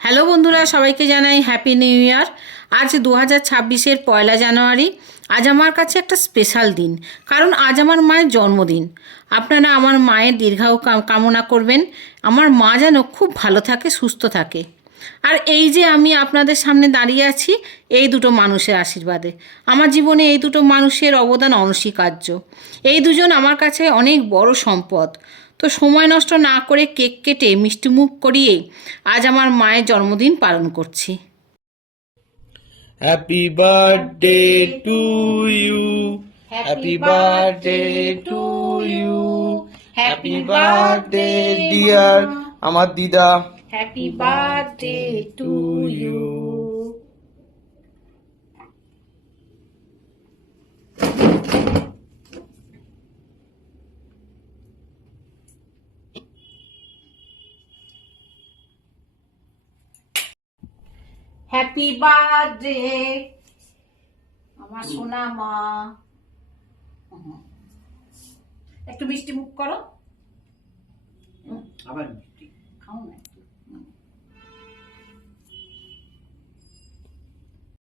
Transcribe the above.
Hello বন্ধুরা, সবাইকে জানাই হ্যাপি নিউ ইয়ার। আজ 2026-এর 1 জানুয়ারি। আজ আমার কাছে একটা স্পেশাল দিন, কারণ আজ আমার মায়ের জন্মদিন। আপনারা আমার মায়ের দীর্ঘায়ু কামনা করবেন। আমার মা যেন খুব ভালো থাকে, সুস্থ থাকে। আর এই যে আমি আপনাদের সামনে দাঁড়িয়ে আছি, এই দুটো মানুষের আশীর্বাদে। আমার জীবনে এই দুটো মানুষের অবদান অনস্বীকার্য। এই দুজন আমার কাছে অনেক বড় সম্পদ। তো সময় নষ্ট না করে কেক কেটে মিষ্টিমুখ করিয়ে আজ আমার মায়ের জন্মদিন পালন করছি। Happy birthday to you. Happy birthday to you. Happy birthday dear আমার দিদা। Happy birthday to you. Happy birthday আমার সোনা মা। একটু মিষ্টি মুখ করো। আবার